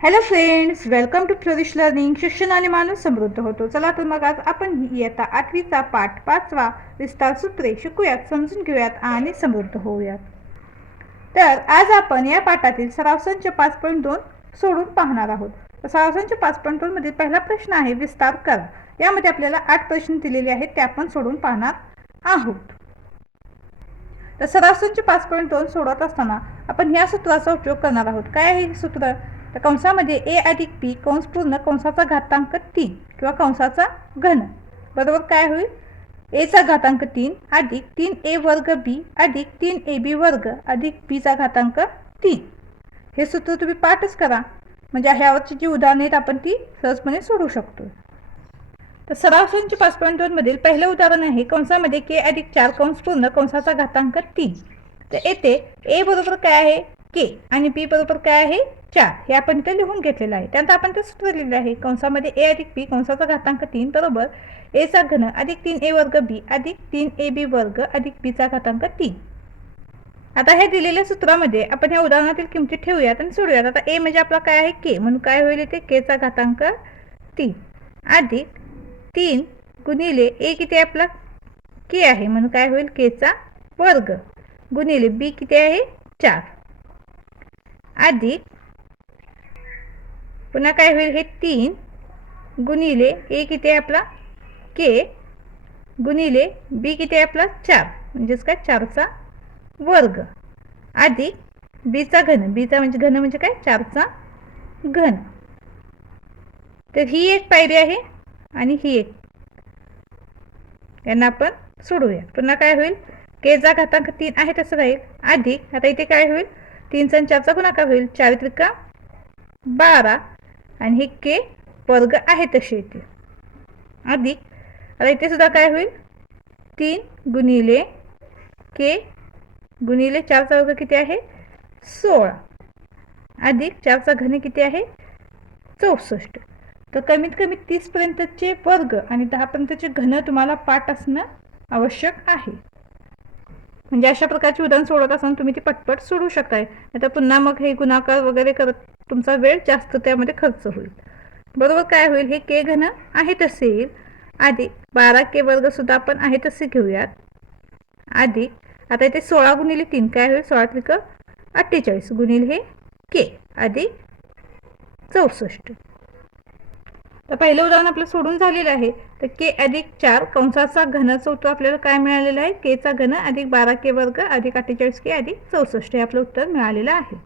Hello friends welcome to flourish learning शिक्षणाने माणूस समृद्ध होतो. चला तर मग आज आपण इयत्ता आठवीचा पाठ पाचवा विस्तार सूत्रे शिकूयात समजून घेऊयात आणि समृद्ध होऊयात. तर आज आपण या पाठातील सरावसांचे पाच पॉईंट दोन सोडून पाहणार आहोत. तर पाच पॉईंट दोन मध्ये पहिला प्रश्न आहे विस्तार करा. यामध्ये आपल्याला आठ प्रश्न दिलेले आहेत ते आपण सोडून पाहणार आहोत. तर सराव पाच पॉईंट दोन सोडत असताना आपण ह्या सूत्राचा उपयोग करणार आहोत. काय आहे हे सूत्र? तर कंसामध्ये ए अधिक पी कंस पूर्ण कंसाचा घातांक तीन किंवा कंसाचा घन. बरोबर काय होईल? एचा घातांक तीन अधिक तीन ए वर्ग बी अधिक तीन ए बी वर्ग अधिक बीचा घातांक तीन. हे सूत्र तुम्ही पाठच करा. म्हणजे ह्यावरची जी उदाहरणे आहेत आपण ती सहजपणे सोडू शकतो. तर सराव पाच पॉईंट दोनमधील पहिलं उदाहरण आहे कंसामध्ये के अधिक चार कंस पूर्ण कंसाचा घातांक तीन. तर येथे ए बरोबर काय आहे? के आणि बी बरोबर काय आहे? चार हे आपण इथे लिहून घेतलेलं आहे. त्यानंतर आपण ते सूत्र लिहिलेलं आहे कंसामध्ये ए अधिक बी कंसाचा घातांक तीन बरोबर? एचा घन अधिक तीन ए वर्ग बी अधिक तीन ए बी वर्ग अधिक बीचा घातांक तीन. आता हे दिलेल्या सूत्रामध्ये आपण ह्या उदाहरणातील किमती ठेवूयात आणि सोडूयात. आता ए म्हणजे आपला काय आहे? के म्हणून काय होईल इथे? केचा घातांक तीन. अधिक तीन गुणिले ए किती आहे आपला? के आहे म्हणून काय होईल? केचा वर्ग. गुणिले बी किती आहे? चार. अधिक पुन्हा काय होईल? हे तीन गुणिले ए किती आहे आपला? के गुणिले बी किती आहे आपला? चार. म्हणजेच काय? चारचा वर्ग. अधिक बीचा घन. बीचा म्हणजे घन म्हणजे काय? चारचा घन. तर ही एक पायरी आहे आणि ही एक. यांना आपण सोडूया पुन्हा काय होईल? केचा घातांक तीन आहे तसं राहील. अधिक आता इथे काय होईल? तीन सण चारचा गुणाकार होईल. चार त्रिका बारा. आणि हे के वर्ग आहे तसे येते अधिक आता इथे सुद्धा काय होईल? तीन गुणिले के गुणिले चारचा वर्ग किती आहे? सोळा. अधिक चारचा घन किती आहे? चौसष्ट. तर कमीत कमी तीसपर्यंतचे वर्ग आणि दहापर्यंतचे घन तुम्हाला पाठ असणं आवश्यक आहे. म्हणजे अशा प्रकारची उदाहरण सोडत असताना तुम्ही ती पटपट सोडू शकताय. आता पुन्हा मग हे गुणाकार वगैरे करत तुमचा वेळ जास्त त्यामध्ये खर्च होईल. बरोबर काय होईल? हे के घन आहे तसे येईल. अधिक बारा के वर्ग सुद्धा आपण आहे तसे घेऊयात. अधिक आता इथे सोळा गुणिले तीन काय होईल? सोळा त्रिक अठ्ठेचाळीस गुणिले हे के. अधिक चौसष्ट. तर पहिलं उदाहरण आपलं सोडून झालेलं आहे. तर के अधिक चार कंसाचा घन उत्तर आपल्याला काय मिळालेलं आहे? केचा घन अधिक बारा के वर्ग अधिक अठ्ठेचाळीस के अधिक चौसष्ट हे आपलं उत्तर मिळालेलं आहे.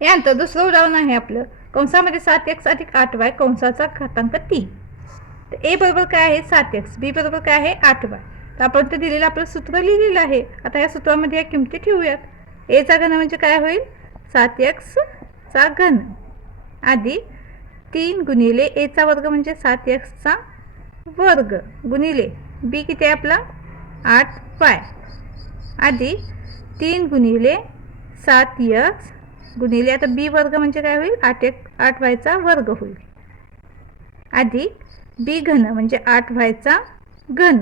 यानंतर दुसरं उदाहरण आहे आपलं. कंसामध्ये सात एक्स अधिक आठ वाय कंसाचा घातांक तीन. तर ए बरोबर काय आहे? सात एक्स बी बरोबर काय आहे? आठ वाय तर आपण ते दिलेलं आपलं सूत्र लिहिलेलं आहे. आता या सूत्रामध्ये या किमती ठेवूयात. एचा घन म्हणजे काय होईल? सात एक्सचा घन आधी तीन गुणिले एचा वर्ग म्हणजे सात एक्सचा वर्ग. गुणिले बी किती आहे आपला? आठ पाय. आधी तीन गुणिले सात यक्स गुणिले आता बी वर्ग म्हणजे काय होईल? आठ एक आठ व्हायचा वर्ग होईल. आधी बी घन म्हणजे आठ व्हायचा घन.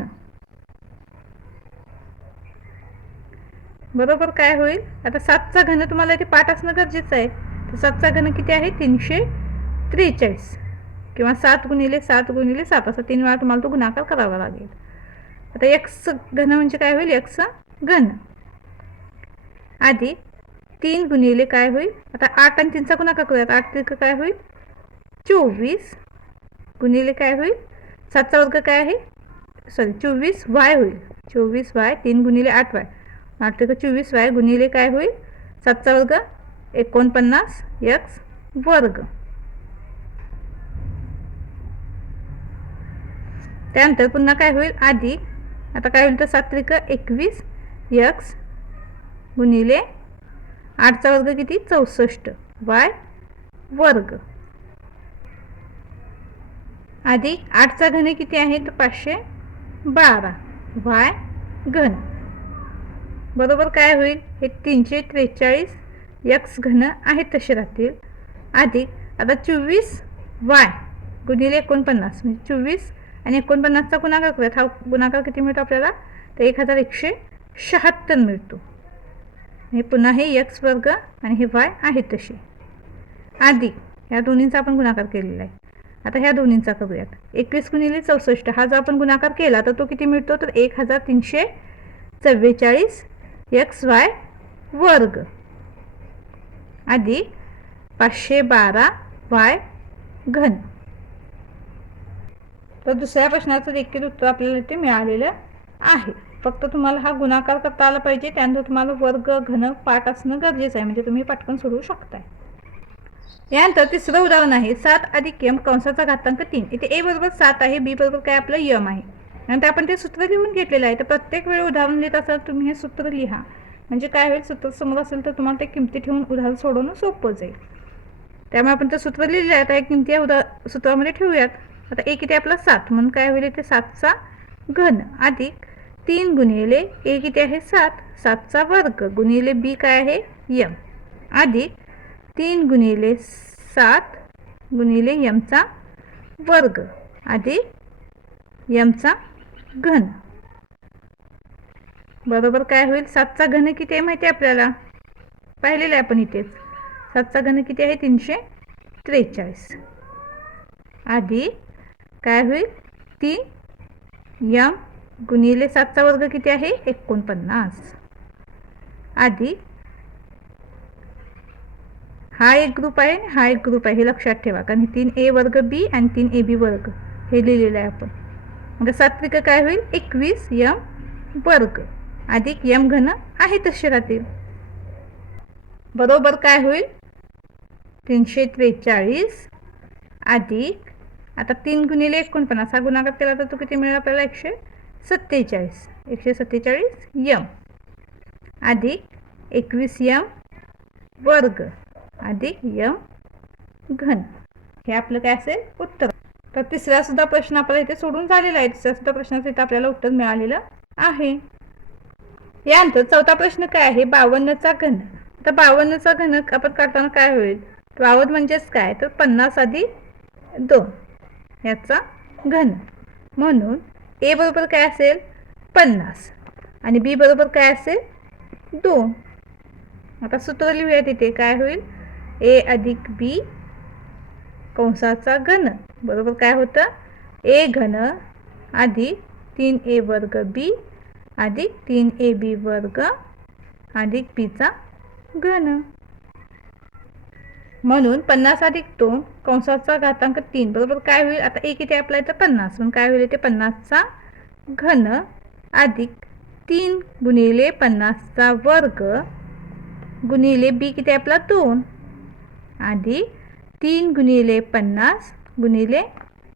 बरोबर काय होईल? आता सातचा घन तुम्हाला इथे पाठ असणं गरजेचं आहे. तर सातचा घन किती आहे? तीनशे त्रेचाळीस किंवा सात गुणिले सात गुणिले सात असं तीन वेळा तुम्हाला तो गुणाकार करावा लागेल. आता एक्स घन म्हणजे काय होईल? एक्स घन. आधी तीन गुणिले काय होईल? आता आठ आणि तीनचा गुणाकार करूयात. आठ तीर्क काय होईल? चोवीस गुणिले काय होईल? सातचा वर्ग काय आहे? सॉरी चोवीस वाय होईल. चोवीस वाय तीन गुणिले आठ वाय आठ तीर्क चोवीस वाय गुणिले काय होईल? सातचा वर्ग एकोणपन्नास एक्स वर्ग. त्यानंतर पुन्हा काय होईल? आधी आता काय होईल तर सात्विक एकवीस यक्स गुणिले आठचा वर्ग किती? चौसष्ट. वाय वर्ग. आधी आठचा घन किती आहे? तर पाचशे बारा. वाय घन. बरोबर काय होईल? हे तीनशे त्रेचाळीस यक्स घन आहेत तसे राहतील. अधिक आता चोवीस वाय गुणिले एकोणपन्नास. म्हणजे चोवीस आणि एकोणपन्नासचा गुणाकार करूयात. हा गुणाकार किती मिळतो आपल्याला? तर एक हजार एकशे शहात्तर मिळतो. हे पुन्हा हे एक्स वर्ग आणि हे वाय आहे तसे. आधी ह्या दोन्हींचा आपण गुणाकार केलेला आहे. आता ह्या दोन्हींचा करूयात. एकवीस गुणिले चौसष्ट हा जर आपण गुणाकार केला तर तो किती मिळतो? तर एक हजार तीनशे चव्वेचाळीस एक्स वाय वर्ग. आधी पाचशे बारा वाय घन. तर दुसऱ्या प्रश्नाचं देखील उत्तर आपल्याला इथे मिळालेलं आहे. फक्त तुम्हाला हा गुणाकार करता आला पाहिजे. त्यानंतर तुम्हाला वर्ग घन पाठ असणं गरजेचं आहे. म्हणजे तुम्ही पटकन सोडवू शकताय. यानंतर तिसरं उदाहरण आहे. सात अधिक यम कंसाचा घातांक तीन. इथे ए बरोबर सात आहे. बी बरोबर काय? आपलं यम आहे. नंतर आपण ते सूत्र लिहून घेतलेलं आहे. तर प्रत्येक वेळी उदाहरण लिहित असताना तुम्ही हे सूत्र लिहा. म्हणजे काय होईल? सूत्र समोर असेल तर तुम्हाला ते किमती ठेवून उदाहरण सोडवणं सोपं जाईल. त्यामुळे आपण ते सूत्र लिहिलेलं आहे. आता एक किमती या उदा सूत्रामध्ये ठेवूयात. आता एक इथे आपला सात. म्हणून काय होईल इथे सातचा घन. अधिक तीन गुणिले एक इथे आहे सात. सातचा वर्ग गुणिले बी काय आहे? यम. अधिक तीन गुणिले सात गुणिले यमचा वर्ग. अधिक यमचा घन. बरोबर काय होईल? सातचा घन किती आहे माहिती आहे आपल्याला? पाहिलेलं आहे आपण इथेच सातचा घन किती आहे? तीनशे त्रेचाळीस. अधिक काय होईल? तीन यम गुणिले सातचा वर्ग किती आहे? एकोणपन्नास. आधी हा एक ग्रुप आहे आणि हा एक ग्रुप आहे. हे लक्षात ठेवा कारण तीन ए वर्ग बी आणि तीन ए बी वर्ग हे लिहिलेलं आहे आपण. मग सात्विक काय होईल? एकवीस यम वर्ग. अधिक यम घन आहे तसे राहतील. बरोबर काय होईल? तीनशे त्रेचाळीस. अधिक आता तीन गुणिले एकोणपन्नास. हा गुणाकार केला तर तो किती मिळेल आपल्याला? एकशे सत्तेचाळीस. एकशे सत्तेचाळीस यम. अधिक एकवीस यम वर्ग. अधिक यम घन. हे आपलं काय असेल? उत्तर. तर तिसरासुद्धा प्रश्न आपल्याला इथे सोडून झालेला आहे. तिसऱ्या सुद्धा प्रश्नाचं इथे आपल्याला उत्तर मिळालेलं आहे. यानंतर चौथा प्रश्न काय आहे? बावन्नचा घन. तर बावन्नचा घन आपण काढताना काय होईल? बावन्न म्हणजेच काय? तर पन्नास आधी दोन. याचा घन. म्हणून ए बरोबर काय असेल? पन्नास. आणि बी बरोबर काय असेल? दोन. आता सूत्र लिहूया तिथे. काय होईल? ए अधिक बी कंसाचा घन. बरोबर काय होतं? ए घन अधिक तीन ए वर्ग बी अधिक तीन ए बी वर्ग अधिक बीचा घन. म्हणून पन्नास अधिक दोन कंसाचा घातांक तीन. बरोबर काय होईल? आता एक किती आपला येतं पन्नास. म्हणून काय होईल ते पन्नासचा घन अधिक तीन गुणिले पन्नासचा वर्ग गुणिले बी किती आपला? दोन. आधी तीन गुणिले पन्नास गुणिले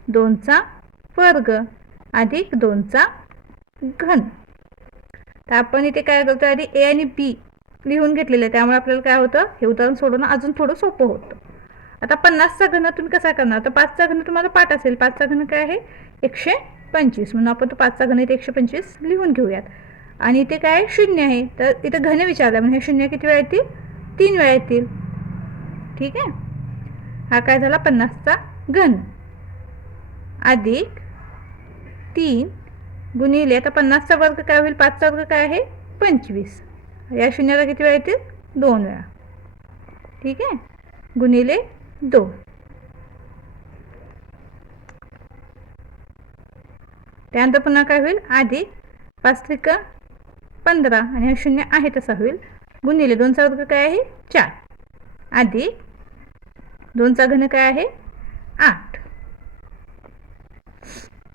दोनचा वर्ग अधिक दोनचा घन. तर आपण इथे काय करतो आधी ए आणि बी लिहून घेतलेलं आहे. त्यामुळे आपल्याला काय होतं? हे उदाहरण सोडवणं अजून थोडं सोपं होतं. आता पन्नासचा घन तुम्ही कसा करणार? तर पाचचा घन तुम्हाला पाठ असेल. पाचचा घन काय आहे? एकशे पंचवीस. म्हणून आपण तो पाचचा घन इथे एकशे पंचवीस लिहून घेऊयात. आणि इथे काय आहे? शून्य आहे. तर इथं घन विचारलं. म्हणजे हे शून्य किती वेळा येतील? तीन वेळा येतील. ठीक आहे? हा काय झाला? पन्नासचा घन. अधिक तीन गुणिले आता पन्नासचा वर्ग काय होईल? पाचचा वर्ग काय आहे? पंचवीस. या शून्याला किती वेळा येतील? दोन वेळा. ठीक आहे? गुणिले दोन. त्यानंतर पुन्हा काय होईल? आधी पाच त्रिक पंधरा आणि हा शून्य आहे तसा होईल. गुणिले दोनचा वर्ग काय आहे? चार. आधी दोनचा घन काय आहे? आठ.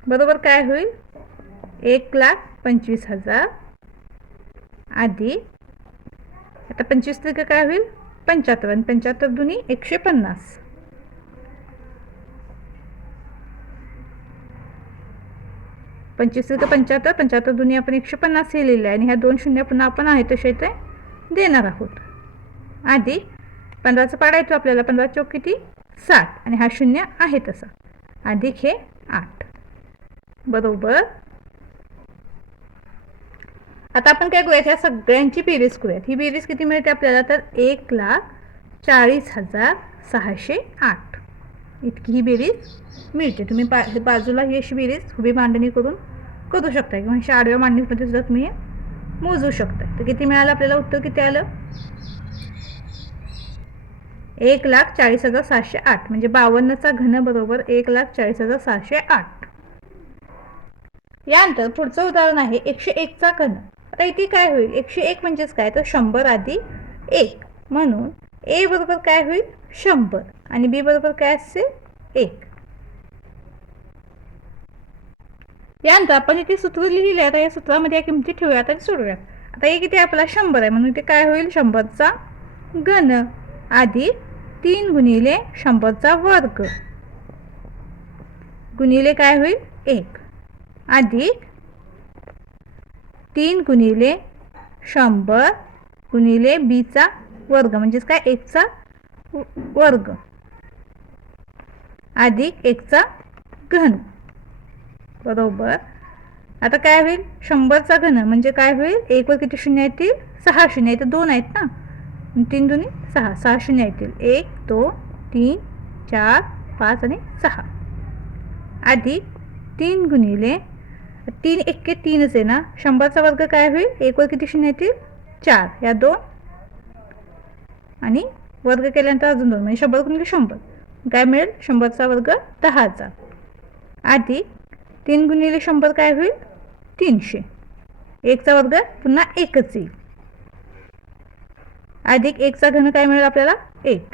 बरोबर काय होईल? एक लाख पंचवीस हजार. आधी आता पंचवीस त्रिक काय होईल? पंच्याहत्तर. आणि पंच्याहत्तर दुनी एकशे पन्नास. पंचवीस त्रिक पंच्याहत्तर. पंच्याहत्तर दुनी आपण एकशे पन्नास हे लिहिले आहे. आणि ह्या दोन शून्य पुन्हा आपण आहे तसे ते देणार आहोत. आधी पंधराचा पाडा येतो आपल्याला. पंधरा चौक किती? साठ आणि हा शून्य आहे तसा. अधिक हे आठ. बरोबर? आता आपण काय करूयात? ह्या सगळ्यांची बेरीज करूयात. ही बेरीज किती मिळते आपल्याला? तर एक लाख चाळीस हजार सहाशे आठ. इतकी ही बेरीज मिळते. तुम्ही बा बाजूला ही अशी बेरीज उभी मांडणी करून करू शकता किंवा अशा आडव्या मांडणीमध्ये सुद्धा तुम्ही मोजू शकता तर किती मिळालं आपल्याला? उत्तर किती आलं? एक लाख चाळीस हजार सहाशे आठ. म्हणजे बावन्नचा घन बरोबर एक लाख चाळीस हजार सहाशे आठ. यानंतर पुढचं उदाहरण आहे एकशे एकचा घन. आता इथे काय होईल? एकशे एक म्हणजेच काय? तर शंभर आधी एक. म्हणून ए बरोबर काय होईल? शंभर. आणि बी बरोबर काय असेल एक. यानंतर आपण इथे सूत्र लिहिलेलं आता या सूत्रामध्ये या किमती ठेवूयात आणि सोडूयात. आता एक इथे आपला शंभर आहे. म्हणून इथे काय होईल? शंभरचा घन. आधी तीन गुणिले शंभरचा वर्ग. गुणिले काय होईल? एक. अधिक तीन गुणिले शंभर गुणिले बीचा वर्ग म्हणजेच काय? एकचा वर्ग. अधिक एकचा घन. बरोबर. आता काय होईल? शंभरचा घन म्हणजे काय होईल? एकवर किती शून्य येतील? सहा शून्य. इथं दोन आहेत ना? तीन दोन्ही सहा. सहा शून्य येतील. एक दोन तीन चार पाच आणि सहा. अधिक तीन गुणिले तीन एक्के तीनच आहे ना? शंभरचा वर्ग काय होईल? एकवर किती शून्य येतील? चार. या दोन. आणि वर्ग केल्यानंतर अजून दोन. म्हणजे शंभर गुणिले शंभर. काय मिळेल? शंभरचा वर्ग दहाचा. आधी तीन गुणिले शंभर काय होईल? तीनशे. एकचा वर्ग पुन्हा एकच येईल. अधिक एकचा घन काय मिळेल आपल्याला? एक.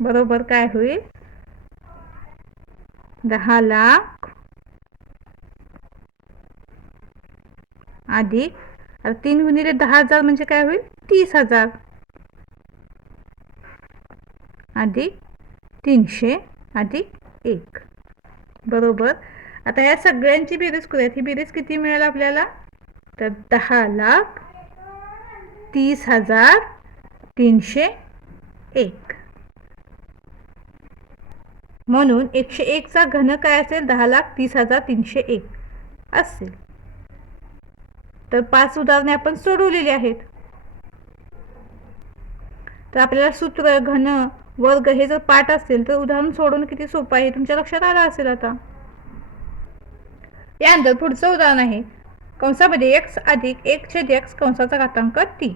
बरोबर काय होईल? दहा आधी. अधिक तीन गुणिले दहा हजार म्हणजे काय होईल? तीस हजार. अधिक तीनशे अधिक एक. बरोबर? आता या सगळ्यांची बेरीज करूयात. ही बेरीज किती मिळेल आपल्याला? तर दहा लाख तीस हजार तीनशे एक. म्हणून एकशे एकचा घन काय असेल? दहा लाख तीस हजार तीनशे एक. असेल. तर पाच उदाहरणे आपण सोडवलेली आहेत. तर आपल्याला सूत्र घन वर्ग हे जर पाठ असेल तर उदाहरण सोडवणं किती सोपं आहे तुमच्या लक्षात आलं असेल आता. यानंतर पुढचं उदाहरण आहे. कंसामध्ये एक्स अधिक एक छेद एक्स कंसाचा घातांक ती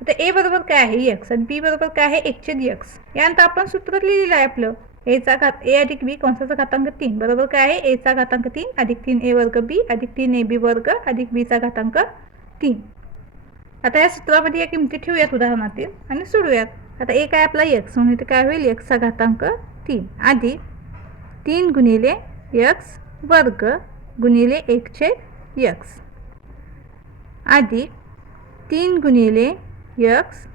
आता ए बरोबर काय आहे? एक्स आणि बी बरोबर काय आहे? एक छेद एक्स यानंतर आपण सूत्र लिहिलेलं आहे आपलं. एचा घात ए अधिक बी कंसाचा घातांक तीन. बरोबर काय आहे? एचा घातांक तीन अधिक तीन ए वर्ग बी अधिक तीन ए बी वर्ग अधिक बीचा घातांक तीन. आता या सूत्रामध्ये या किमती ठेवूयात उदाहरणातील आणि सोडूयात. आता एक आहे आपला? एक्स म्हणून इथे काय होईल? एक्सचा घातांक तीन. आधी तीन गुणिले यक्स वर्ग गुणिले एकशे यक्स आधी तीन गुणिले यक्स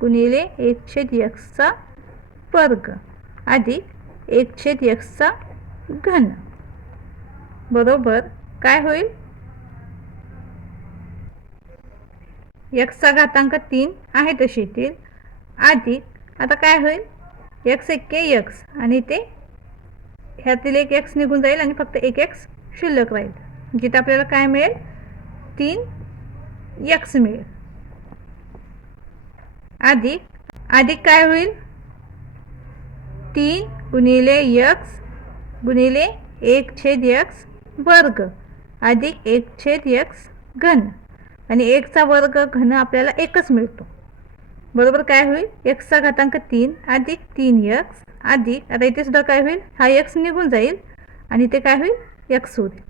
गुणिले एकशे यक्सचा वर्ग. अधिक एकशे यक्सचा घन. बरोबर? काय होईल? यक्सचा घातांक तीन आहे तशी येतील अधिक आता काय होईल? यक्स एक्के यक्स आणि ते ह्यातील एक एक्स निघून जाईल आणि फक्त एक एक्स शिल्लक राहील. जिथं आपल्याला काय मिळेल? तीन यक्स मिळेल. अधिक अधिक काय होईल? तीन गुणिले यक्स गुणिले एक छेद यक्स वर्ग अधिक एक छेद यक्स घन. आणि एकचा वर्ग घन आपल्याला एकच मिळतो. बरोबर काय होईल? एक्सचा घातांक तीन अधिक तीन यक्स अधिक आता इथे सुद्धा काय होईल? हा यक्स निघून जाईल आणि ते काय होईल? यक्स होईल.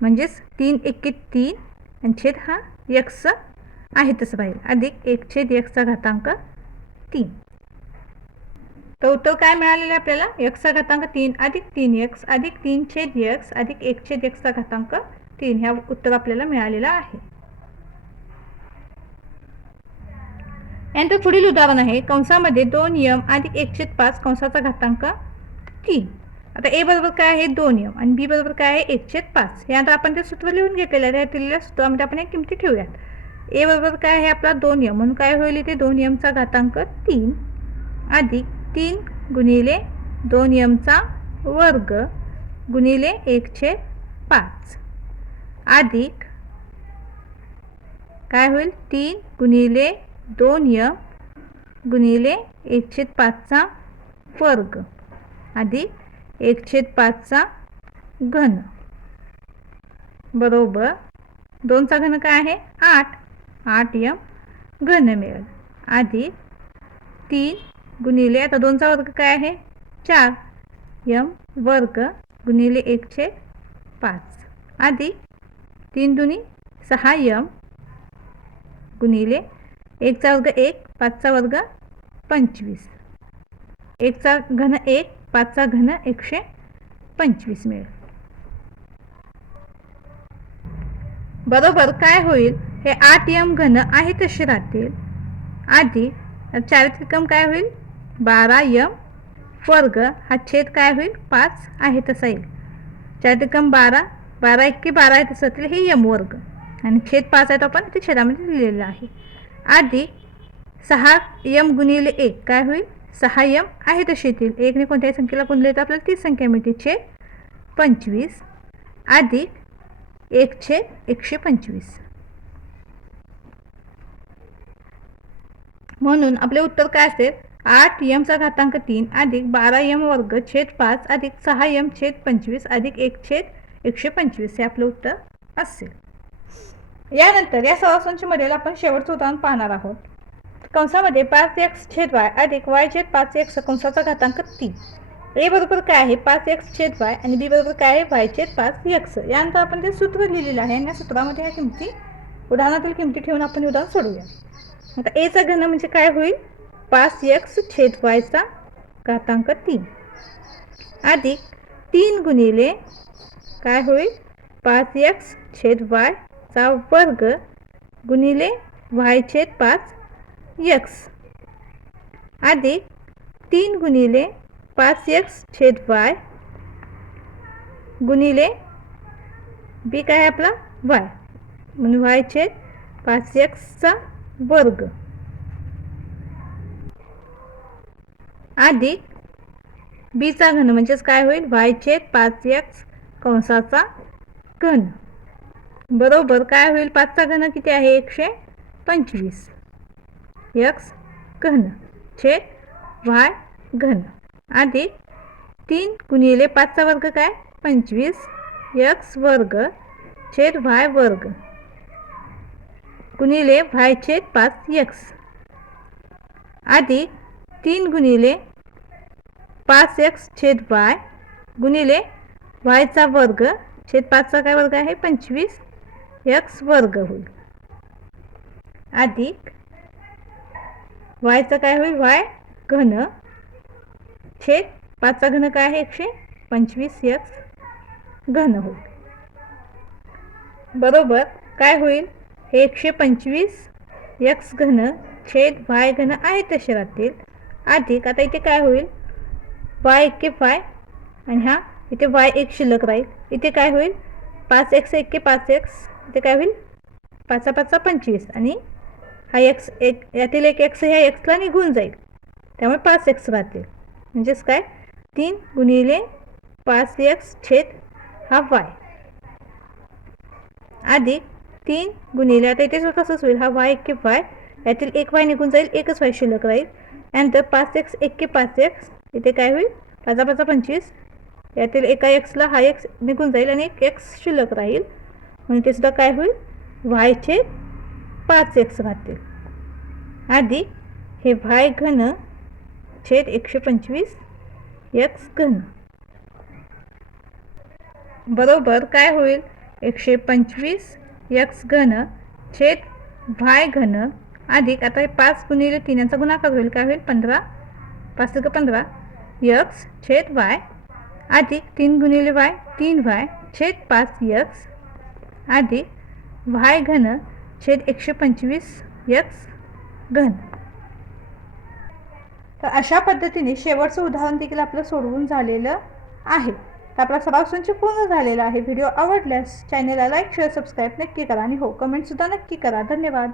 म्हणजेच तीन एके तीन आणि छेद हा यक्स आहे तसं राहील. अधिक एक छेद यक्सचा घातांक तीन. तर उत्तर काय मिळालेलं आहे आपल्याला? यक्सचा घातांक तीन अधिक तीन यक्स अधिक तीन छेद यक्स अधिक एक छेद एक्सचा घातांक तीन ह्या उत्तर आपल्याला मिळालेलं आहे. यानंतर पुढील उदाहरण आहे. कंसामध्ये दोन यम अधिक एकशे पाच कंसाचा घातांक तीन. आता ए बरोबर काय आहे? दोन यम. आणि बी बरोबर काय आहे? एकशे पाच. यानंतर आपण ते सूत्र लिहून घेतलेलं आहे. त्या दिलेल्या सूत्रामध्ये आपण एक किमती ठेवूयात. ए बरोबर काय आहे आपला? दोन यम. म्हणून काय होईल इथे? दोन यमचा घातांक तीन अधिक तीन गुणिले दोन यमचा वर्ग गुणिले एकशे पाच. अधिक काय होईल? तीन गुणिले दोन यम गुणिले एकशे पाचचा वर्ग. अधिक एकशे पाचचा घन. बरोबर? दोनचा घन काय आहे? आठ. आठ यम घन मिळेल. अधिक तीन गुणिले आता दोनचा वर्ग काय आहे? चार. यम वर्ग गुणिले एकशे पाच. आधी तीन दुनी सहा यम गुणिले एकचा वर्ग एक पाचचा वर्ग पंचवीस. एकचा घन एक पाचचा घन एकशे पंचवीस मिळेल. बरोबर काय होईल? हे आठ यम घन आहे तसे राहतील. आधी चारित्रिकम काय होईल? बारा यम वर्ग हा छेद काय होईल? पाच आहे तसा येईल. चार एकम बारा बारा एक्के बारा आहे तसं राहतील हे यम वर्ग. आणि छेद पाच आहे तो आपण ते छेदामध्ये लिहिलेलं आहे. आधी सहा यम गुणिले एक काय होईल? सहा यम आहे तसे येतील. एकने कोणत्याही संख्येला गुणले तर आपल्याला तीच संख्या मिळते छेद पंचवीस. अधिक एक छेद एकशे पंचवीस. म्हणून आपले उत्तर काय असेल आठ यमचा घातांक तीन अधिक बारा यम वर्ग छेद पाच अधिक सहा यम छेद पंचवीस अधिक एक छेद एकशे पंचवीस हे आपलं उत्तर असेल. यानंतर या सवासांच्या मधील आपण शेवटचं उदाहरण पाहणार आहोत. कंसामध्ये पाच एक्स छेद वाय अधिक वाय छेद पाच एक्स कंसाचा घातांक तीन. ए बरोबर काय आहे? पाच एक्स छेद वाय आणि बी बरोबर काय आहे? वाय छेद पाच एक्स यानंतर आपण ते सूत्र लिहिलेलं आहे आणि या सूत्रामध्ये ह्या किमती उदाहरणातील किमती ठेवून आपण हे उदाहरण सोडूया आता एचा घन म्हणजे काय होईल? पाच एक्स छेद वायचा घातांक तीन. अधिक तीन गुणिले काय होईल? पाच एक्स छेद वायचा वर्ग गुणिले वाय छेद पाच एक्स. अधिक तीन गुणिले पाच एक्स छेद वाय गुणिले बी काय आपला? वाय. म्हणून वाय छेद पाच एक्सचा वर्ग. अधिक बीचा घन म्हणजेच काय होईल? वाय छेद पाच एक्स कंसाचा घन. बरोबर काय होईल? पाचचा घन किती आहे? एकशे पंचवीस एक्स घन छेद वाय घन. अधिक तीन गुणिले पाचचा वर्ग काय? पंचवीस एक्स वर्ग छेद वाय वर्ग गुणिले वाय छेद पाच एक्स अधिक तीन गुणिले पाच एक्स छेद वाय गुणिले वायचा वर्ग छेद पाचचा काय वर्ग आहे? पंचवीस एक्स वर्ग होईल. अधिक वायचा काय होईल? वाय घन छेद पाचचा घन काय आहे? एकशे पंचवीस एक्स घन होईल. बरोबर काय होईल? हे एकशे पंचवीस एक्स घन छेद वाय घन आहे तसे राहतील. अधिक आता इथे काय होईल? वाय एक्के फाय. आणि हा इथे वाय एक शिल्लक राहील. इथे काय होईल? पाच एक्स एक्के पाच एक्स. इथे काय होईल? पाचा पाचा पंचवीस. आणि हा एक्स एक यातील एक एक्स ह्या एक्सला निघून जाईल. त्यामुळे पाच एक्स राहतील म्हणजेच काय? तीन गुणिले पाच एक्स छेद हा वाय. अधिक तीन गुणिले आता इथे कसंच होईल. हा वाय एक्के वाय यातील एक वाय निघून जाईल एकच वाय शिल्लक राहील. त्यानंतर पाच एक्स एक्के पाच एक्स. इथे काय होईल? पाचा पाचा पंचवीस. यातील एका एक्सला हा एक्स निघून जाईल आणि एक एक्स शिल्लक राहील. म्हणून ते सुद्धा काय होईल? वायचे पाच एक्स घातील. आधी हे वाय घन छेद एकशे पंचवीस एक्स घन. बरोबर काय होईल? एकशे पंचवीस एक्स घन छेद वाय घन. अधिक आता हे पाच गुणिले तीन यांचा गुणाकार होईल. काय होईल? पंधरा. पाच एक पंधरा. यक्स छेद वाय अधिक तीन गुणिले वाय तीन वाय छेद पाच यक्स अधिक वाय घन छेद एकशे पंचवीस यक्स घन. तर अशा पद्धतीने शेवटचं उदाहरण देखील आपलं सोडवून झालेलं आहे. तर आपला सराव संच पूर्ण झालेला आहे. व्हिडिओ आवडल्यास चॅनेलला लाईक शेअर सबस्क्राईब नक्की करा आणि हो कमेंटसुद्धा नक्की करा. धन्यवाद.